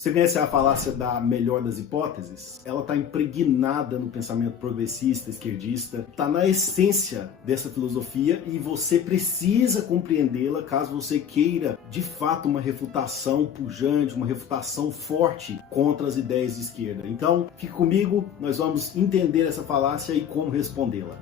Você conhece a falácia da melhor das hipóteses? Ela está impregnada no pensamento progressista, esquerdista, está na essência dessa filosofia e você precisa compreendê-la caso você queira, de fato, uma refutação pujante, uma refutação forte contra as ideias de esquerda. Então, fique comigo, nós vamos entender essa falácia e como respondê-la.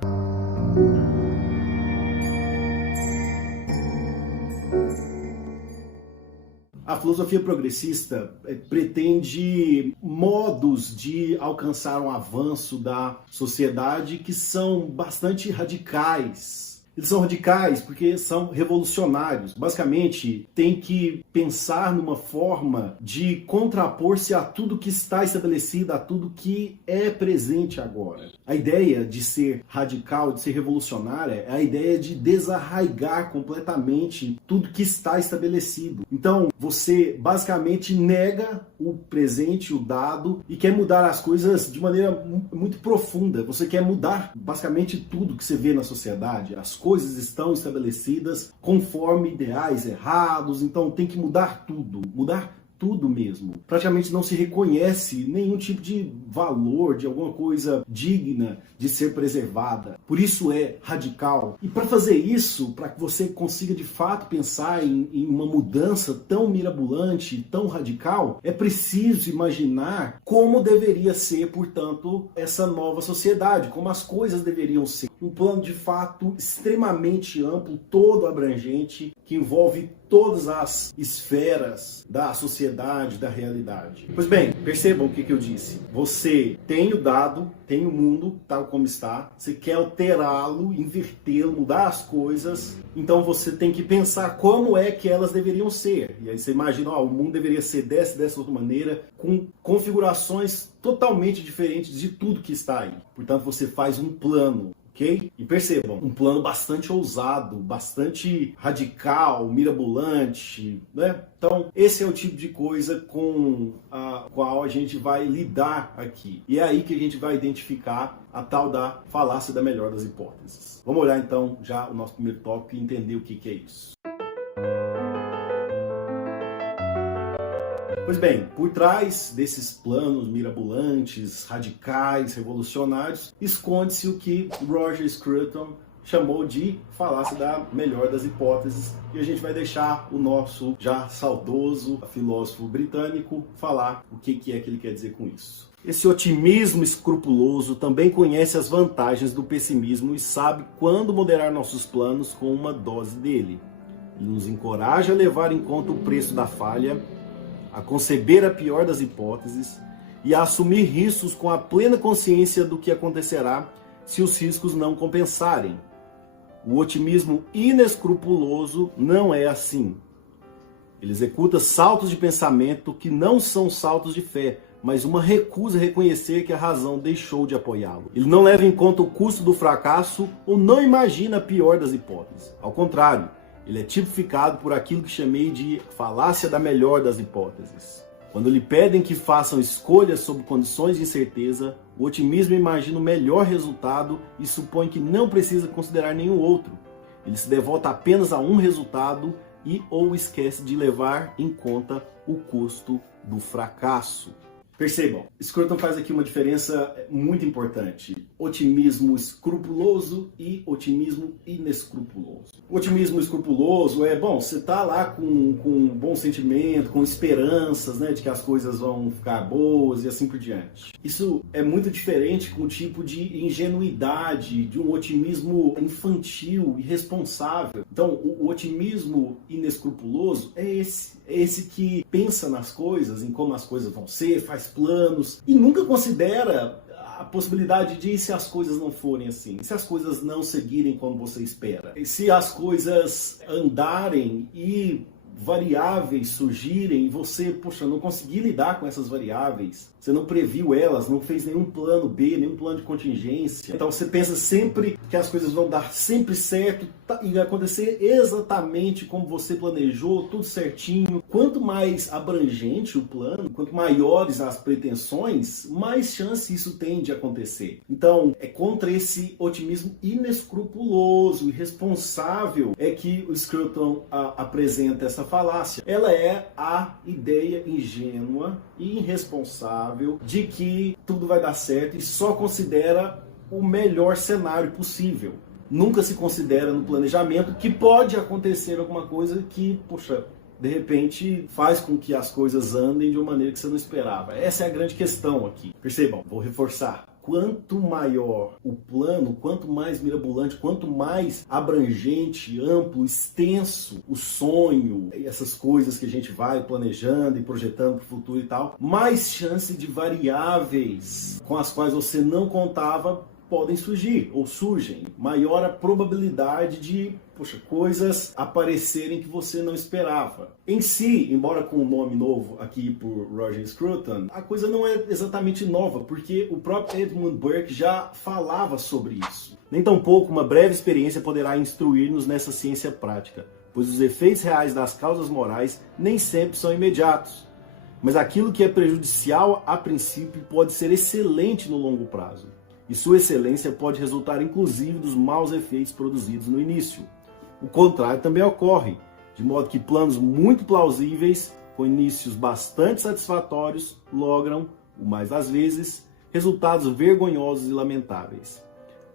A filosofia progressista pretende modos de alcançar um avanço da sociedade que são bastante radicais. Eles são radicais porque são revolucionários. Basicamente, tem que pensar numa forma de contrapor-se a tudo que está estabelecido, a tudo que é presente agora. A ideia de ser radical, de ser revolucionária, é a ideia de desarraigar completamente tudo que está estabelecido. Então, você basicamente nega o presente, o dado, e quer mudar as coisas de maneira muito profunda. Você quer mudar basicamente tudo que você vê na sociedade. As coisas estão estabelecidas conforme ideais errados, então tem que mudar tudo mesmo. Praticamente não se reconhece nenhum tipo de valor, de alguma coisa digna de ser preservada. Por isso é radical. E para fazer isso, para que você consiga de fato pensar em uma mudança tão mirabolante, tão radical, é preciso imaginar como deveria ser, portanto, essa nova sociedade, como as coisas deveriam ser. Um plano de fato extremamente amplo, todo abrangente, que envolve todas as esferas da sociedade, da realidade. Pois bem, percebam o que eu disse. Você tem o dado, tem o mundo tal como está, você quer alterá-lo, invertê-lo, mudar as coisas, então você tem que pensar como é que elas deveriam ser. E aí você imagina, o mundo deveria ser dessa outra maneira, com configurações totalmente diferentes de tudo que está aí. Portanto, você faz um plano. Okay? E percebam, um plano bastante ousado, bastante radical, mirabolante, né? Então, esse é o tipo de coisa com a qual a gente vai lidar aqui. E é aí que a gente vai identificar a tal da falácia da melhor das hipóteses. Vamos olhar então já o nosso primeiro tópico e entender o que é isso. Pois bem, por trás desses planos mirabolantes, radicais, revolucionários, esconde-se o que Roger Scruton chamou de falácia da melhor das hipóteses, e a gente vai deixar o nosso já saudoso filósofo britânico falar o que é que ele quer dizer com isso. Esse otimismo escrupuloso também conhece as vantagens do pessimismo e sabe quando moderar nossos planos com uma dose dele. Ele nos encoraja a levar em conta o preço da falha, a conceber a pior das hipóteses e a assumir riscos com a plena consciência do que acontecerá se os riscos não compensarem. O otimismo inescrupuloso não é assim. Ele executa saltos de pensamento que não são saltos de fé, mas uma recusa a reconhecer que a razão deixou de apoiá-lo. Ele não leva em conta o custo do fracasso ou não imagina a pior das hipóteses. Ao contrário, ele é tipificado por aquilo que chamei de falácia da melhor das hipóteses. Quando lhe pedem que façam escolhas sob condições de incerteza, o otimismo imagina o melhor resultado e supõe que não precisa considerar nenhum outro. Ele se devota apenas a um resultado e ou esquece de levar em conta o custo do fracasso. Percebam, Scruton faz aqui uma diferença muito importante. Otimismo escrupuloso e otimismo inescrupuloso. O otimismo escrupuloso você está lá com um bom sentimento, com esperanças, né, de que as coisas vão ficar boas e assim por diante. Isso é muito diferente com o tipo de ingenuidade, de um otimismo infantil, irresponsável. Então, o otimismo inescrupuloso é esse que pensa nas coisas, em como as coisas vão ser, faz planos e nunca considera a possibilidade de se as coisas não forem assim, se as coisas não seguirem como você espera, se as coisas andarem e variáveis surgirem e você, não conseguir lidar com essas variáveis, você não previu elas, não fez nenhum plano B, nenhum plano de contingência. Então você pensa sempre que as coisas vão dar sempre certo e vai acontecer exatamente como você planejou, tudo certinho. Quanto mais abrangente o plano, quanto maiores as pretensões, mais chance isso tem de acontecer. Então, é contra esse otimismo inescrupuloso, irresponsável, é que o Scruton apresenta essa falácia. Ela é a ideia ingênua e irresponsável de que tudo vai dar certo e só considera o melhor cenário possível. Nunca se considera no planejamento que pode acontecer alguma coisa que, poxa, de repente faz com que as coisas andem de uma maneira que você não esperava. Essa é a grande questão aqui. Percebam, vou reforçar. Quanto maior o plano, quanto mais mirabolante, quanto mais abrangente, amplo, extenso o sonho, essas coisas que a gente vai planejando e projetando para o futuro e tal, mais chance de variáveis com as quais você não contava podem surgir ou surgem. Maior a probabilidade de, poxa, coisas aparecerem que você não esperava. Em si, embora com um nome novo aqui por Roger Scruton, a coisa não é exatamente nova, porque o próprio Edmund Burke já falava sobre isso. Nem tampouco uma breve experiência poderá instruir-nos nessa ciência prática, pois os efeitos reais das causas morais nem sempre são imediatos. Mas aquilo que é prejudicial a princípio pode ser excelente no longo prazo. E sua excelência pode resultar inclusive dos maus efeitos produzidos no início. O contrário também ocorre, de modo que planos muito plausíveis, com inícios bastante satisfatórios, logram, o mais das vezes, resultados vergonhosos e lamentáveis.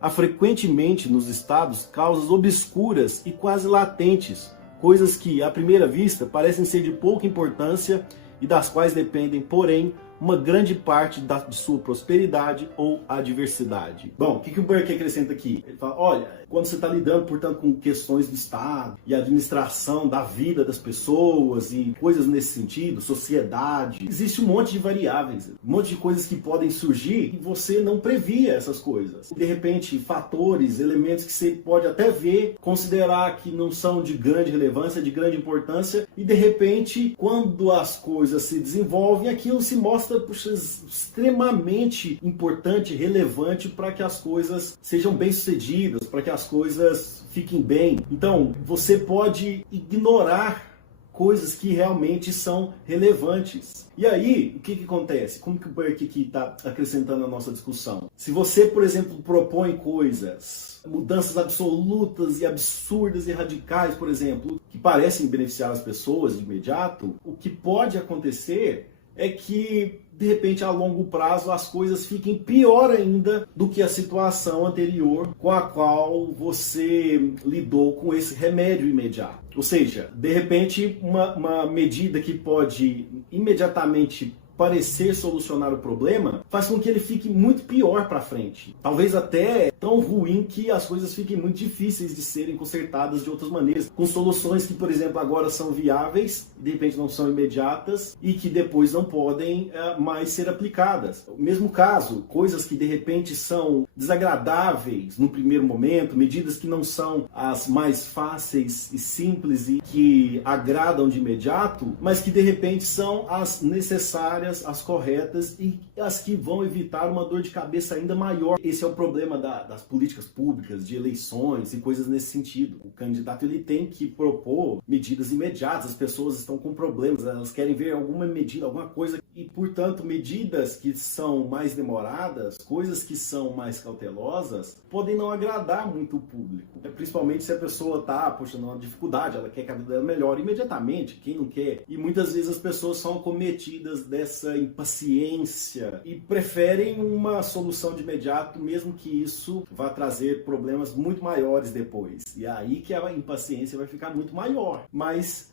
Há frequentemente nos estados causas obscuras e quase latentes, coisas que, à primeira vista, parecem ser de pouca importância e das quais dependem, porém, uma grande parte de sua prosperidade ou adversidade. Bom, o que o Burke acrescenta aqui? Ele fala, olha, quando você está lidando, portanto, com questões do Estado e administração da vida das pessoas e coisas nesse sentido, sociedade, existe um monte de variáveis, um monte de coisas que podem surgir e você não previa essas coisas. De repente, fatores, elementos que você pode até ver, considerar que não são de grande relevância, de grande importância, e de repente, quando as coisas se desenvolvem, aquilo se mostra, puxa, extremamente importante, relevante para que as coisas sejam bem-sucedidas, para que as coisas fiquem bem. Então, você pode ignorar coisas que realmente são relevantes. E aí, o que acontece? Como que o Burke aqui está acrescentando na nossa discussão? Se você, por exemplo, propõe coisas, mudanças absolutas e absurdas e radicais, por exemplo, que parecem beneficiar as pessoas de imediato, o que pode acontecer é que, de repente, a longo prazo, as coisas fiquem pior ainda do que a situação anterior com a qual você lidou com esse remédio imediato. Ou seja, de repente, uma medida que pode imediatamente parecer solucionar o problema, faz com que ele fique muito pior para frente. Talvez até tão ruim que as coisas fiquem muito difíceis de serem consertadas de outras maneiras, com soluções que, por exemplo, agora são viáveis, de repente não são imediatas e que depois não podem mais ser aplicadas. O mesmo caso, coisas que de repente são desagradáveis no primeiro momento, medidas que não são as mais fáceis e simples e que agradam de imediato, mas que de repente são as necessárias, as corretas e as que vão evitar uma dor de cabeça ainda maior. Esse é o problema das políticas públicas, de eleições e coisas nesse sentido. O candidato ele tem que propor medidas imediatas, as pessoas estão com problemas, elas querem ver alguma medida, alguma coisa e, portanto, medidas que são mais demoradas, coisas que são mais cautelosas, podem não agradar muito o público. Principalmente se a pessoa está, poxa, numa dificuldade, ela quer que a vida dela melhore imediatamente, quem não quer? E muitas vezes as pessoas são acometidas dessa impaciência e preferem uma solução de imediato, mesmo que isso vá trazer problemas muito maiores depois. E é aí que a impaciência vai ficar muito maior. Mas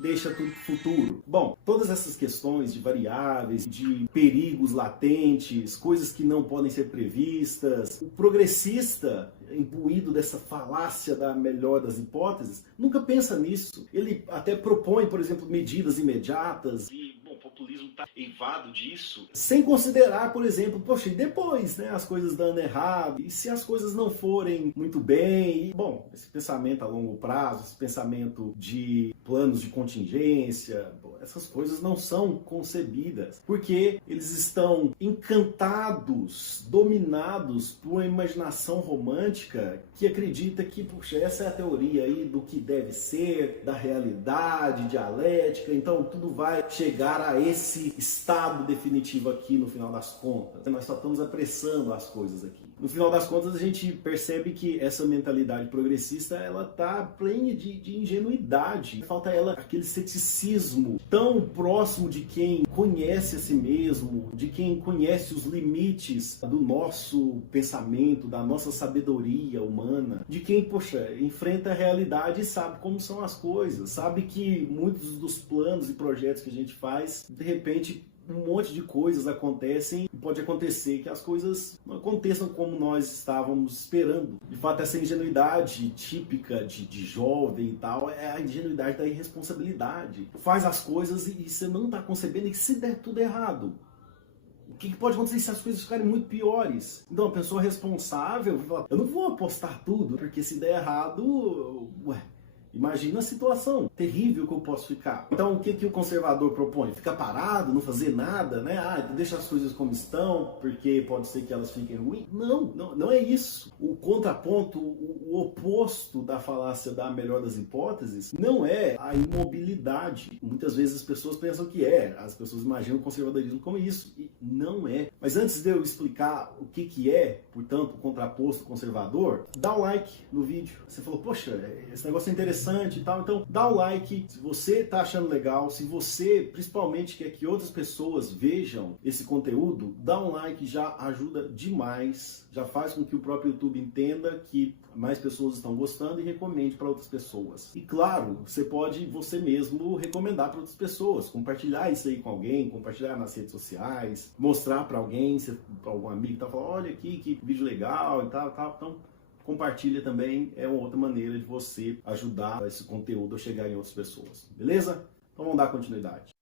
deixa tudo pro futuro. Bom, todas essas questões de variáveis, de perigos latentes, coisas que não podem ser previstas, o progressista, imbuído dessa falácia da melhor das hipóteses, nunca pensa nisso. Ele até propõe, por exemplo, medidas imediatas e o populismo está eivado disso, sem considerar, por exemplo, poxa, e depois, né, as coisas dando errado, e se as coisas não forem muito bem, e, bom, esse pensamento a longo prazo, esse pensamento de planos de contingência, essas coisas não são concebidas, porque eles estão encantados, dominados por uma imaginação romântica que acredita que, puxa, essa é a teoria aí do que deve ser, da realidade dialética, então tudo vai chegar a esse estado definitivo aqui no final das contas. Nós só estamos apressando as coisas aqui. No final das contas, a gente percebe que essa mentalidade progressista, ela tá plena de ingenuidade. Falta ela aquele ceticismo tão próximo de quem conhece a si mesmo, de quem conhece os limites do nosso pensamento, da nossa sabedoria humana, de quem, poxa, enfrenta a realidade e sabe como são as coisas, sabe que muitos dos planos e projetos que a gente faz, de repente, um monte de coisas acontecem e pode acontecer que as coisas não aconteçam como nós estávamos esperando. De fato, essa ingenuidade típica de jovem e tal é a ingenuidade da irresponsabilidade. Faz as coisas e você não está concebendo, e se der tudo errado? O que pode acontecer se as coisas ficarem muito piores? Então, a pessoa responsável vai falar, eu não vou apostar tudo, porque se der errado, imagina a situação terrível que eu posso ficar. Então, o que o conservador propõe? Ficar parado, não fazer nada, né? Deixa as coisas como estão, porque pode ser que elas fiquem ruins. Não é isso. O contraponto, o oposto da falácia da melhor das hipóteses, não é a imobilidade. Muitas vezes as pessoas pensam que é. As pessoas imaginam o conservadorismo como isso. E não é. Mas antes de eu explicar o que é, portanto, o contraposto conservador, dá o like no vídeo. Você falou, poxa, esse negócio é interessante e tal, então dá o like se você tá achando legal, se você principalmente quer que outras pessoas vejam esse conteúdo, dá um like, já ajuda demais, já faz com que o próprio YouTube entenda que mais pessoas estão gostando e recomende para outras pessoas. E claro, você pode você mesmo recomendar para outras pessoas, compartilhar isso aí com alguém, compartilhar nas redes sociais, mostrar para alguém, para algum amigo que tá falando, olha aqui que vídeo legal e tal, então compartilha também, é uma outra maneira de você ajudar esse conteúdo a chegar em outras pessoas, beleza? Então vamos dar continuidade.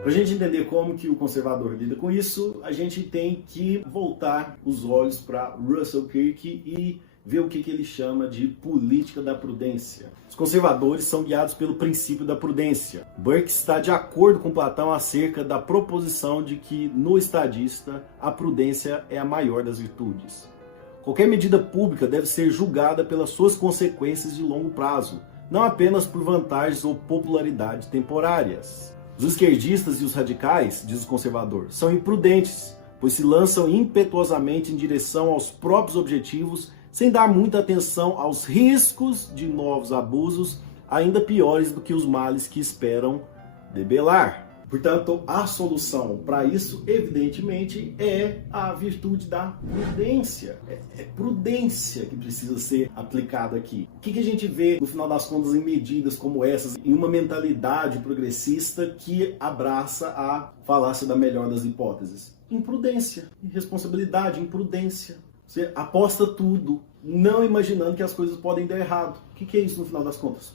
Para a gente entender como que o conservador lida com isso, a gente tem que voltar os olhos para Russell Kirk e ver o que ele chama de política da prudência. Os conservadores são guiados pelo princípio da prudência. Burke está de acordo com Platão acerca da proposição de que, no estadista, a prudência é a maior das virtudes. Qualquer medida pública deve ser julgada pelas suas consequências de longo prazo, não apenas por vantagens ou popularidade temporárias. Os esquerdistas e os radicais, diz o conservador, são imprudentes, pois se lançam impetuosamente em direção aos próprios objetivos sem dar muita atenção aos riscos de novos abusos, ainda piores do que os males que esperam debelar. Portanto, a solução para isso, evidentemente, é a virtude da prudência. É prudência que precisa ser aplicada aqui. O que a gente vê, no final das contas, em medidas como essas, em uma mentalidade progressista que abraça a falácia da melhor das hipóteses? Imprudência, irresponsabilidade, imprudência. Você aposta tudo, não imaginando que as coisas podem dar errado. O que é isso no final das contas?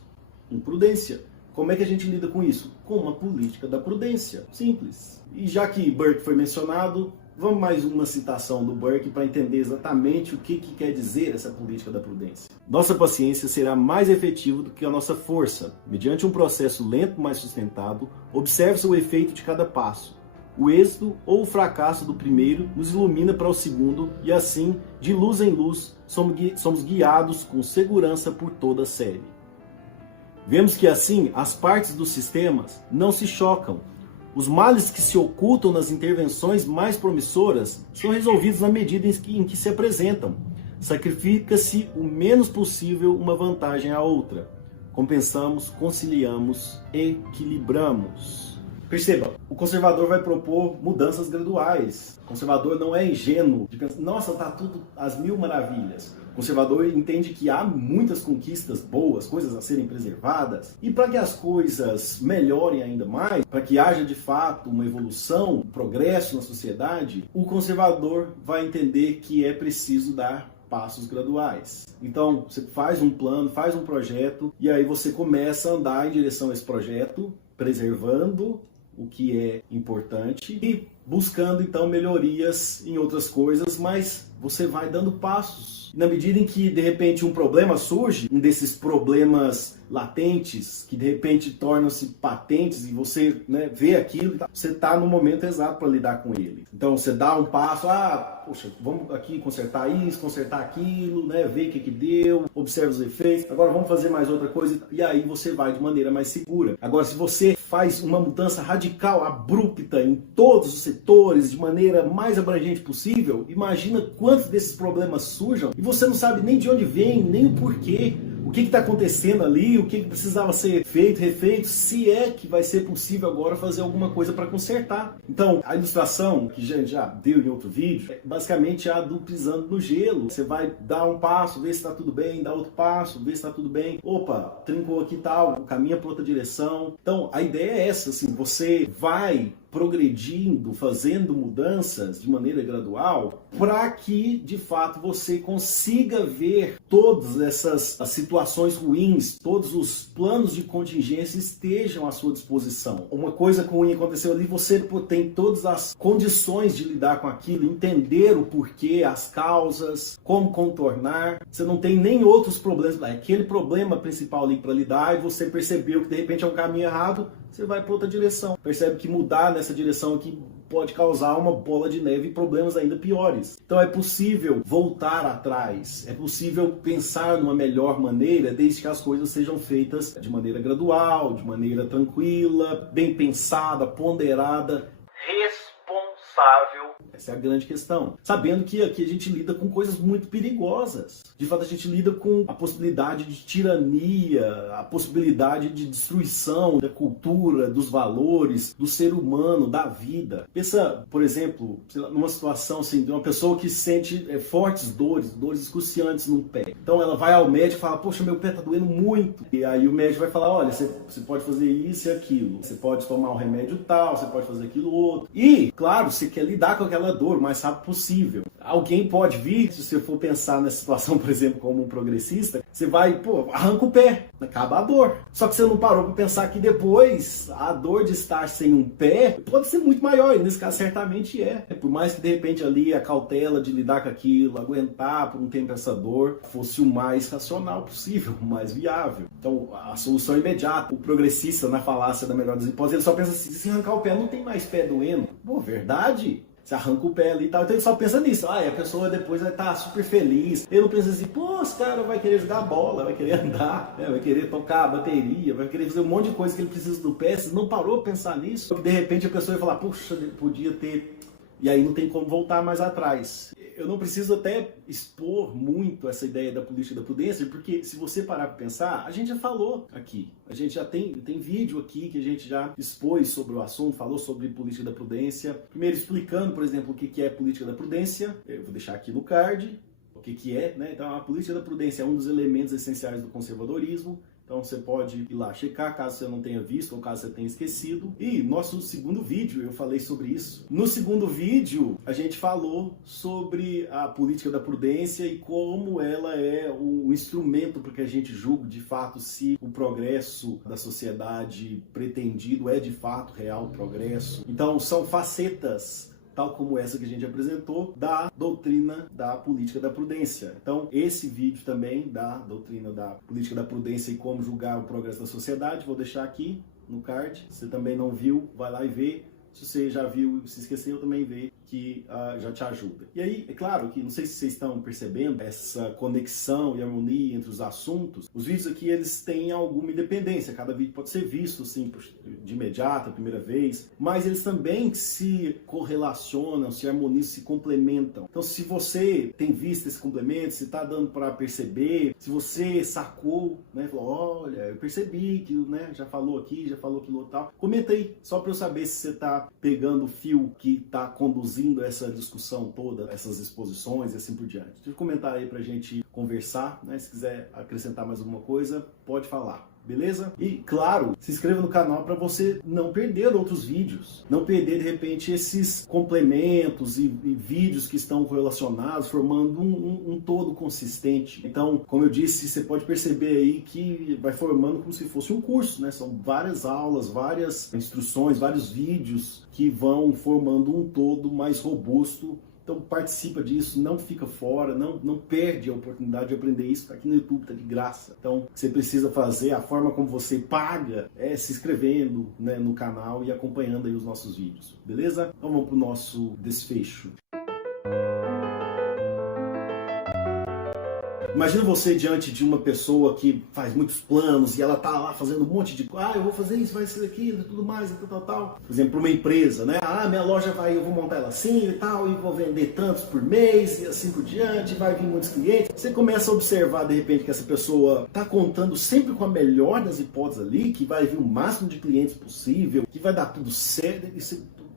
Imprudência. Como é que a gente lida com isso? Com uma política da prudência. Simples. E já que Burke foi mencionado, vamos mais uma citação do Burke para entender exatamente o que quer dizer essa política da prudência. Nossa paciência será mais efetiva do que a nossa força. Mediante um processo lento, mas sustentado, observe-se o efeito de cada passo. O êxito ou o fracasso do primeiro nos ilumina para o segundo e assim, de luz em luz, somos guiados com segurança por toda a série. Vemos que assim, as partes dos sistemas não se chocam. Os males que se ocultam nas intervenções mais promissoras são resolvidos na medida em que se apresentam. Sacrifica-se o menos possível uma vantagem à outra. Compensamos, conciliamos, equilibramos. Perceba, o conservador vai propor mudanças graduais. O conservador não é ingênuo de pensar, nossa, tá tudo às mil maravilhas. O conservador entende que há muitas conquistas boas, coisas a serem preservadas. E para que as coisas melhorem ainda mais, para que haja de fato uma evolução, um progresso na sociedade, o conservador vai entender que é preciso dar passos graduais. Então, você faz um plano, faz um projeto, e aí você começa a andar em direção a esse projeto, preservando o que é importante e buscando então melhorias em outras coisas, mas você vai dando passos isso. Na medida em que, de repente, um problema surge, um desses problemas latentes, que de repente tornam-se patentes e você, né, vê aquilo, você está no momento exato para lidar com ele. Então você dá um passo, poxa, vamos aqui consertar isso, consertar aquilo, né, ver o que deu, observa os efeitos, agora vamos fazer mais outra coisa, e aí você vai de maneira mais segura. Agora, se você faz uma mudança radical, abrupta, em todos os setores, de maneira mais abrangente possível, imagina quantos desses problemas surjam e você não sabe nem de onde vem, nem o porquê. O que está acontecendo ali, o que precisava ser feito, refeito, se é que vai ser possível agora fazer alguma coisa para consertar. Então, a ilustração que já deu em outro vídeo, é basicamente a do pisando no gelo. Você vai dar um passo, ver se está tudo bem, dá outro passo, ver se está tudo bem. Opa, trincou aqui e tal, caminha para outra direção. Então, a ideia é essa, assim, você vai progredindo, fazendo mudanças de maneira gradual, para que, de fato, você consiga ver todas essas situações ruins, todos os planos de contingência estejam à sua disposição. Uma coisa ruim aconteceu ali, você tem todas as condições de lidar com aquilo, entender o porquê, as causas, como contornar. Você não tem nem outros problemas, aquele problema principal ali para lidar, e você percebeu que de repente é um caminho errado, você vai para outra direção. Percebe que mudar nessa direção aqui pode causar uma bola de neve e problemas ainda piores. Então é possível voltar atrás, é possível pensar numa melhor maneira, desde que as coisas sejam feitas de maneira gradual, de maneira tranquila, bem pensada, ponderada, responsável. Essa é a grande questão. Sabendo que aqui a gente lida com coisas muito perigosas. De fato, a gente lida com a possibilidade de tirania, a possibilidade de destruição da cultura, dos valores, do ser humano, da vida. Pensa, por exemplo, numa situação assim, de uma pessoa que sente fortes dores excruciantes no pé. Então ela vai ao médico e fala, poxa, meu pé tá doendo muito. E aí o médico vai falar, olha, você pode fazer isso e aquilo. Você pode tomar um remédio tal, você pode fazer aquilo outro. E, claro, você quer lidar com aquela dor o mais rápido possível. Alguém pode vir, se você for pensar nessa situação, por exemplo, como um progressista, você vai, arranca o pé, acaba a dor. Só que você não parou para pensar que depois a dor de estar sem um pé pode ser muito maior, e nesse caso certamente é. Por mais que de repente ali a cautela de lidar com aquilo, aguentar por um tempo essa dor, fosse o mais racional possível, o mais viável. Então a solução imediata, o progressista na falácia da melhor das hipóteses, ele só pensa assim, se arrancar o pé não tem mais pé doendo. Verdade? Você arranca o pé ali e tal, então ele só pensa nisso. E a pessoa depois vai estar super feliz. Ele não pensa assim, esse cara vai querer jogar bola, vai querer andar, vai querer tocar a bateria, vai querer fazer um monte de coisa que ele precisa do pé. Você não parou a pensar nisso? De repente a pessoa vai falar, puxa, ele podia ter... E aí não tem como voltar mais atrás. Eu não preciso até expor muito essa ideia da política da prudência, porque se você parar para pensar, a gente já falou aqui. A gente já tem vídeo aqui que a gente já expôs sobre o assunto, falou sobre política da prudência. Primeiro explicando, por exemplo, o que é política da prudência. Eu vou deixar aqui no card o que é, né? Então a política da prudência é um dos elementos essenciais do conservadorismo. Então você pode ir lá checar, caso você não tenha visto ou caso você tenha esquecido. E nosso segundo vídeo eu falei sobre isso. No segundo vídeo a gente falou sobre a política da prudência e como ela é o instrumento para que a gente julgue de fato se o progresso da sociedade pretendido é de fato real progresso. Então são facetas, tal como essa que a gente apresentou, da doutrina da política da prudência. Então, esse vídeo também da doutrina da política da prudência e como julgar o progresso da sociedade, vou deixar aqui no card. Se você também não viu, vai lá e vê. Se você já viu e se esqueceu, também vê que já te ajuda. E aí, é claro que, não sei se vocês estão percebendo essa conexão e harmonia entre os assuntos. Os vídeos aqui, eles têm alguma independência. Cada vídeo pode ser visto, assim, de imediato, a primeira vez. Mas eles também se correlacionam, se harmonizam, se complementam. Então, se você tem visto esse complemento, se está dando para perceber, se você sacou, né, falou, olha, eu percebi que, né, já falou aqui, já falou aquilo e tal. Comenta aí, só para eu saber se você está pegando o fio que está conduzindo essa discussão toda, essas exposições e assim por diante. Deixa eu comentar aí pra gente conversar, né? Se quiser acrescentar mais alguma coisa, pode falar. Beleza? E, claro, se inscreva no canal para você não perder outros vídeos. Não perder, de repente, esses complementos e vídeos que estão relacionados, formando um todo consistente. Então, como eu disse, você pode perceber aí que vai formando como se fosse um curso, né? São várias aulas, várias instruções, vários vídeos que vão formando um todo mais robusto. Então participa disso, não fica fora, não perde a oportunidade de aprender isso. Tá aqui no YouTube, tá de graça. Então você precisa fazer, a forma como você paga é se inscrevendo, né, no canal e acompanhando aí os nossos vídeos, beleza? Então vamos pro nosso desfecho. Imagina você diante de uma pessoa que faz muitos planos e ela tá lá fazendo um monte de... eu vou fazer isso, vai ser aquilo, tudo mais, tal. Por exemplo, para uma empresa, né? Minha loja eu vou montar ela assim e tal, e vou vender tantos por mês e assim por diante, vai vir muitos clientes. Você começa a observar, de repente, que essa pessoa tá contando sempre com a melhor das hipóteses ali, que vai vir o máximo de clientes possível, que vai dar tudo certo.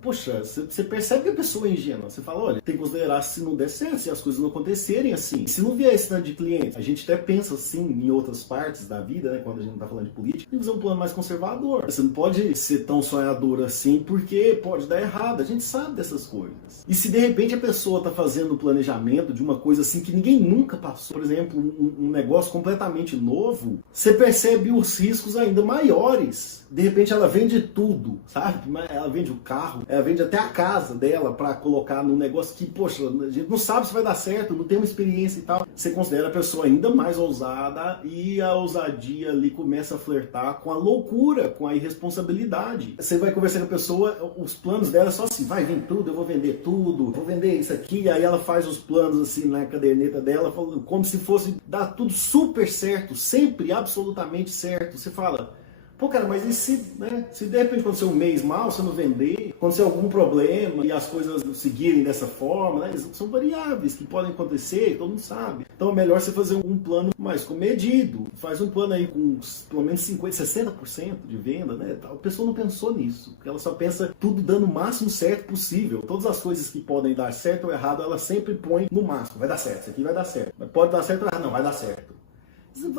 Poxa, você percebe que a pessoa é ingênua. Você fala, olha, tem que considerar se não der certo, se as coisas não acontecerem assim. Se não vier esse tanto de cliente, a gente até pensa assim em outras partes da vida, né? Quando a gente não tá falando de política, tem que fazer um plano mais conservador. Você não pode ser tão sonhador assim, porque pode dar errado. A gente sabe dessas coisas. E se de repente a pessoa tá fazendo um planejamento de uma coisa assim que ninguém nunca passou, por exemplo, um negócio completamente novo, você percebe os riscos ainda maiores. De repente ela vende tudo, sabe? Ela vende o carro, ela vende até a casa dela para colocar num negócio que, poxa, a gente não sabe se vai dar certo, não tem uma experiência e tal. Você considera a pessoa ainda mais ousada e a ousadia ali começa a flertar com a loucura, com a irresponsabilidade. Você vai conversar com a pessoa, os planos dela é só assim, vai vir tudo, eu vou vender tudo, vou vender isso aqui, aí ela faz os planos assim na caderneta dela, como se fosse dar tudo super certo, sempre absolutamente certo. Você fala... Pô, cara, mas e se de repente acontecer um mês mal, você não vender, acontecer algum problema e as coisas seguirem dessa forma, né? São variáveis que podem acontecer, todo mundo sabe. Então é melhor você fazer um plano mais comedido. Faz um plano aí com pelo menos 50%, 60% de venda, né? A pessoa não pensou nisso, porque ela só pensa tudo dando o máximo certo possível. Todas as coisas que podem dar certo ou errado, ela sempre põe no máximo. Vai dar certo, isso aqui vai dar certo. Mas pode dar certo ou errado, não, vai dar certo.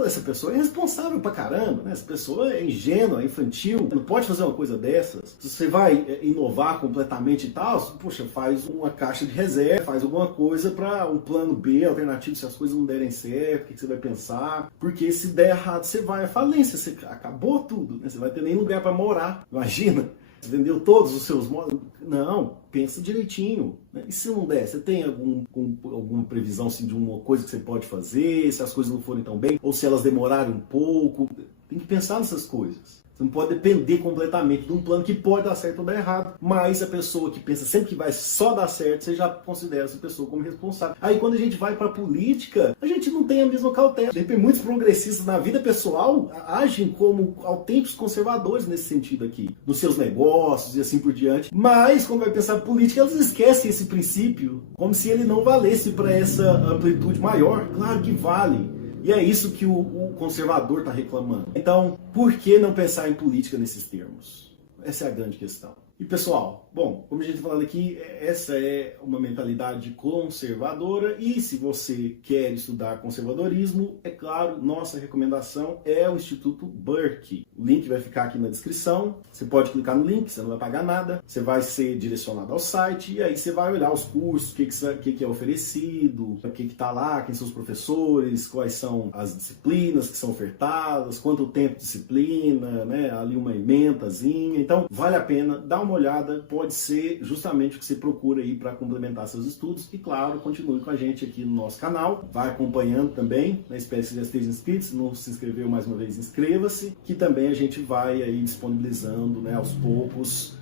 Essa pessoa é irresponsável pra caramba, né? Essa pessoa é ingênua, é infantil, não pode fazer uma coisa dessas. Se você vai inovar completamente e tal, poxa, faz uma caixa de reserva, faz alguma coisa para um plano B, alternativo, se as coisas não derem certo, o que você vai pensar? Porque se der errado, você vai à falência, você acabou tudo, né? Você vai ter nem lugar para morar, imagina. Você vendeu todos os seus móveis? Não, pensa direitinho, né? E se não der, você tem alguma previsão assim, de uma coisa que você pode fazer, se as coisas não forem tão bem, ou se elas demorarem um pouco? Tem que pensar nessas coisas. Você não pode depender completamente de um plano que pode dar certo ou dar errado. Mas a pessoa que pensa sempre que vai só dar certo, você já considera essa pessoa como responsável. Aí quando a gente vai para a política, a gente não tem a mesma cautela. De repente, muitos progressistas na vida pessoal agem como autênticos conservadores nesse sentido aqui, nos seus negócios e assim por diante. Mas quando vai pensar em política, eles esquecem esse princípio, como se ele não valesse para essa amplitude maior. Claro que vale. E é isso que o conservador está reclamando. Então, por que não pensar em política nesses termos? Essa é a grande questão. E pessoal, bom, como a gente está falando aqui, essa é uma mentalidade conservadora e se você quer estudar conservadorismo, é claro, nossa recomendação é o Instituto Burke. O link vai ficar aqui na descrição, você pode clicar no link, você não vai pagar nada, você vai ser direcionado ao site e aí você vai olhar os cursos, o que é oferecido, o que está lá, quem são os professores, quais são as disciplinas que são ofertadas, quanto tempo de disciplina, né, ali uma ementazinha, então vale a pena, dá uma olhada, pode ser justamente o que você procura aí para complementar seus estudos e claro, continue com a gente aqui no nosso canal, vai acompanhando também, né, espero que você já esteja inscrito, se não se inscreveu mais uma vez, inscreva-se, que também a gente vai aí disponibilizando, né, aos poucos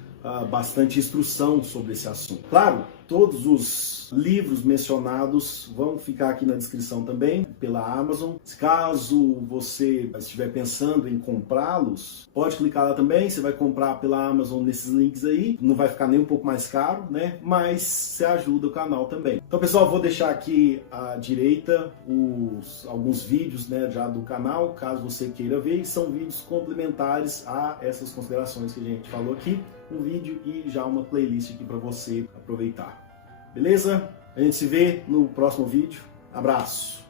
bastante instrução sobre esse assunto. Claro, todos os livros mencionados vão ficar aqui na descrição também, pela Amazon. Caso você estiver pensando em comprá-los, pode clicar lá também, você vai comprar pela Amazon nesses links aí, não vai ficar nem um pouco mais caro, né? Mas você ajuda o canal também. Então, pessoal, vou deixar aqui à direita alguns vídeos, né, já do canal, caso você queira ver, são vídeos complementares a essas considerações que a gente falou aqui, um vídeo e já uma playlist aqui para você aproveitar. Beleza? A gente se vê no próximo vídeo. Abraço!